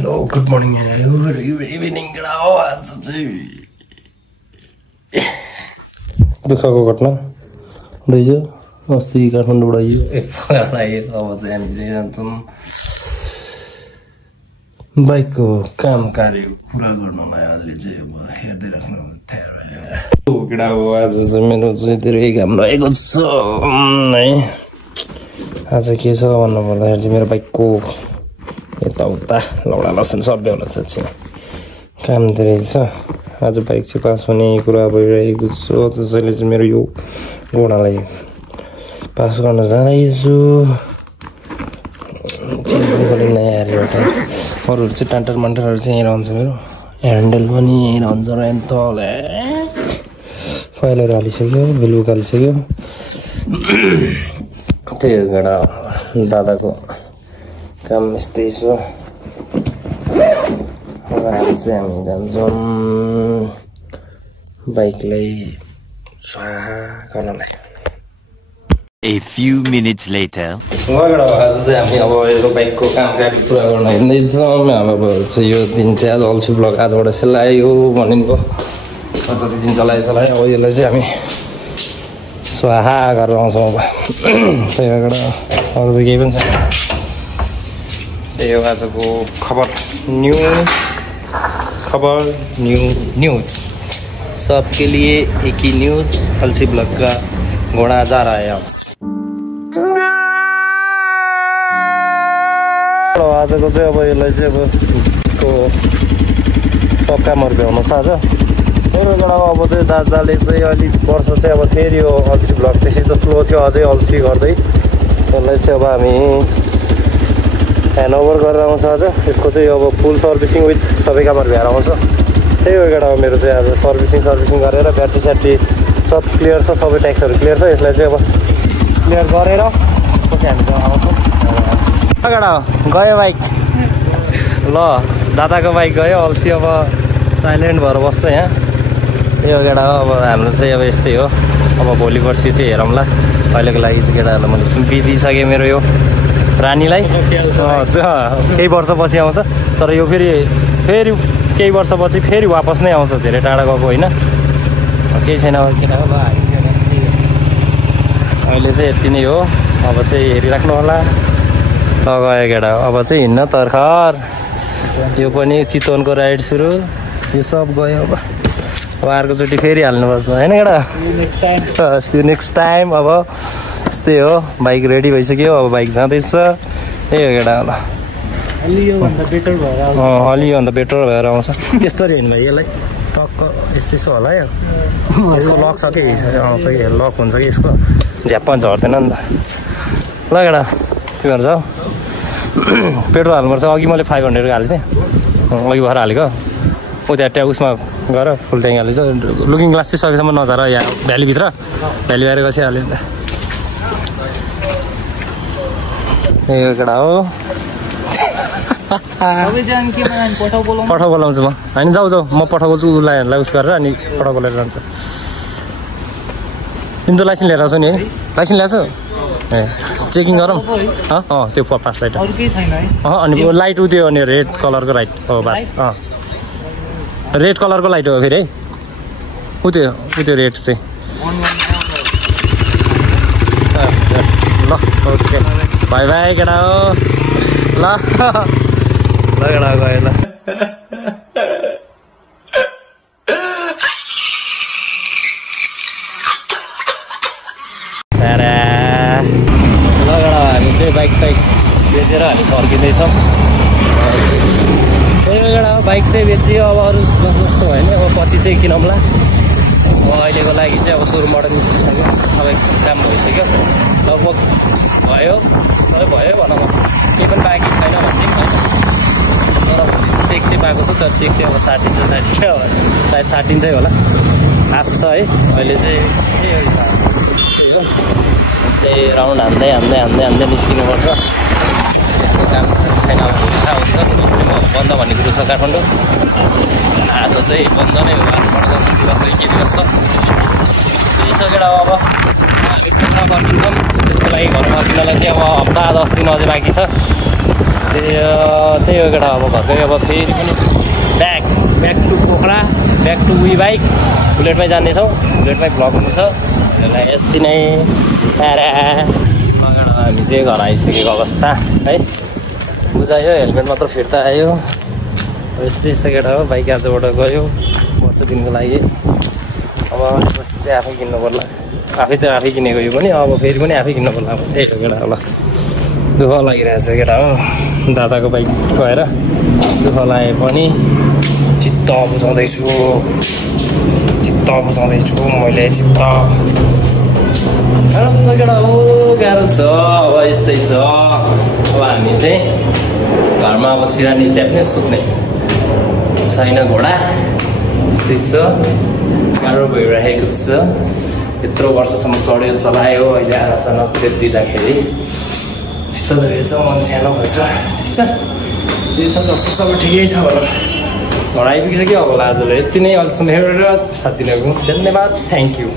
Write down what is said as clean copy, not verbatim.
Hello good morning evening आज चाहिँ दुःखको घटना हुँदैछ। अस्ति काठमाडौँबाट यो एकपल्ट आइएको, अब चाहिँ हामी चाहिँ जान्छौँ बाइकको काम कार्य पुरा गर्नलाई। अहिले चाहिँ अब हेर्दै राख्नु केटा हो। आज चाहिँ मेरो चाहिँ धेरै काम रहेको छ है। आज के छ भन्नु पर्दाखेरि चाहिँ मेरो बाइकको यताउता लौडा लसन सबै होला साँच्चै काम धेरै छ। आज बाइक चाहिँ पास हुने कुरा भइरहेको छ। त्यसैले चाहिँ मेरो यो घोडालाई पास गर्न जाँदैछु। नयाँ एउटा अरूहरू चाहिँ टान्टर मान्टरहरू चाहिँ यहीँ रहन्छ। मेरो ह्यान्डल पनि यहीँ रहन्छ। रेन्थल फाइलहरू हालिसक्यो, बेलुक हालिसक्यो। त्यही हो एउटा दादाको काम यस्तै छ। अहिले चाहिँ हामी जान्छौँ बाइकलाई स्वाहा गर्नलाई। A few minutes later. उहाँबाट आज चाहिँ हामी अब यो बाइकको काम कार्य पुरा गर्न हिँड्दैछौँ। अब चाहिँ यो दिन चाहिँ आज अल्छी ब्लक आजबाट सेलायो भनिन्छ। जति दिन चलायो अब यसलाई चाहिँ हामी स्वाहा गरेर आउँछौँ। अब त्यही भएर अरू त केही पनि छैन। त्यही हो आजको खबर न्यूज सबके लिए एक ही न्यूज। अल्छी ब्लक का घोड़ा जा रहा है। आजको चाहिँ अब यसलाई चाहिँ अब सब कामहरू भ्याउनु छ आज। त्यही भएर अब चाहिँ दादाले चाहिँ अलिक वर्ष चाहिँ अब फेरि यो अल्छी ब्लक त्यसै त स्लो थियो, अझै अल्छी गर्दै यसलाई चाहिँ अब हामी ह्यान्डओभर गरेर आउँछ आज। यसको चाहिँ अब फुल सर्भिसिङ विथ सबै कामहरू भएर आउँछ। त्यही हो अब मेरो चाहिँ आज सर्भिसिङ गरेर ब्याट्री स्याट्री सब क्लियर छ, सबै ट्याक्सहरू क्लियर छ। यसलाई चाहिँ अब क्लियर गरेर पछि हामी आउँछौँ। गयो बाइक ल दादाको बाइक गयो। अल्छी अब साइलेन्ट भएर बस्छ यहाँ। यो केटा हो। अब हाम्रो चाहिँ अब यस्तै हो। अब भोलि पर्सि चाहिँ हेरौँला। अहिलेको लागि चाहिँ केटाहरूलाई मैले सुम्पिदिइसकेँ मेरो यो रानीलाई। केही वर्षपछि आउँछ, तर यो फेरि केही वर्षपछि फेरि वापस नै आउँछ। धेरै टाढा गएको होइन, केही छैन। अब केटा हो ल हामी चाहिँ अहिले चाहिँ यति नै हो। अब चाहिँ हेरिराख्नु होला। गयो केटा अब चाहिँ हिँड्न तर्खर। यो पनि चितवनको राइड सुरु। यो सब गयो। अब अर्कोचोटि फेरि हाल्नुपर्छ होइन केटा। Next time. अब यस्तै हो। बाइक रेडी भइसक्यो। अब बाइक जाँदैछ। त्यही हो केटा। ल अलियोभन्दा बेटर भएर आउँछ। त्यस्तरी होइन भाइ। यसलाई टक्क यसो होला यो। यसको लक छ कि आउँछ कि लक हुन्छ कि यसको झ्याप्पा झर्दैन नि त। ल केटा तिमीहरू जाऊ। पेट्रोल हाल्नुपर्छ। अघि मैले 500 हालेको थिएँ, अघि भएर हालेको। उता उसमा गएर फुल ट्याङ्क हालेछ। लुकिङ ग्लास चाहिँ सकेसम्म नझर यहाँ भ्यालीभित्र। भ्याली बाहिर बसिहाल्यो नि त। ए केटा हो। पठाउ बोलाउँछु म। होइन जाऊ म पठाउँछु उसलाई उस गरेर अनि पठाउ बोलाएर जान्छ। तिमी त लाइसेन्स लिएर आउँछौ नि है? लाइसेन्स ल्याएको ए चेकिङ गरौँ। त्यो पास लाइट अनि लाइट उ त्यो अनि रेड कलरको लाइट हो बास। रेड कलरको लाइट हो फेरि है। उ त्यो रेड चाहिँ ल ओके बाई बाई केटा हो। ल केटा गयो। ल हामी चाहिँ बाइक साइक बेचेर हामी फर्किँदैछौँ। त्यही भएर बाइक चाहिँ बेचियो। अब अरू जस्तो भयो नि। अब पछि चाहिँ किनौँला। अब अहिलेको लागि चाहिँ अब सोरुमबाट निस्किसक्यो। सबै काम भइसक्यो लगभग भयो। सबै भयो भनौँ। केही पनि बाँकी छैन भन्ने होइन। तर चेक चाहिँ पाएको छु। तर चेक चाहिँ अब साटिन्छ सायद साटिन्छै होला। आश छ है। अहिले चाहिँ चाहिँ राउन्ड हान्दै निस्किनुपर्छ। काम छैन अब थाहा हुन्छ। बन्द भन्ने कुरो छ काठमाडौँ। आज चाहिँ बन्द नै हो। दिवस के दिवस छ त्यही छ केटा। अब हामी फर्किन्छौँ। त्यसको लागि घर फर्किनलाई चाहिँ अब हप्ता 10 दिन अझै बाँकी छ। त्यही हो केटा अब घरकै अब फेरि पनि back to Pokhara back to वी बाइक बुलेटमै जानेछौँ बुलेटमै भ्लग हुनेछ यति नै हामी चाहिँ घर आइसकेको अवस्था है बुझायो हेलमेट मात्र फिर्ता आयो यस्तै छ केटा हो बाइक आजबाट गयो वर्ष दिनको लागि अब पछि चाहिँ आफै किन्नु पर्ला आफै किनेको यो पनि अब फेरि पनि आफै किन्नु पर्ला अब त्यही हो केटा होला दुःख लागिरहेछ केटा हो दादाको बाइक गएर दुःख लागे पनि चित्त बुझाउँदैछु मैले चित्त गाह्रो छ केटा हो गाह्रो छ अब यस्तै छ अब हामी चाहिँ घरमा अब सिरानी च्याप्ने सुत्ने छैन घोडा यस्तै छ गाह्रो भइरहेको छ यत्रो वर्षसम्म चढ्यो चलायो अहिले अचानक ब्रेक दिँदाखेरि चित्त धुएछ मन सानो भएछ ठिक छ त्यो छ जस्तो सबै ठिकै छ भनौँ घर आइपुगिसक्यो अब आजलाई यति नै अहिलेसम्म हेरेर साथ दिनको धन्यवाद थ्याङ्क यू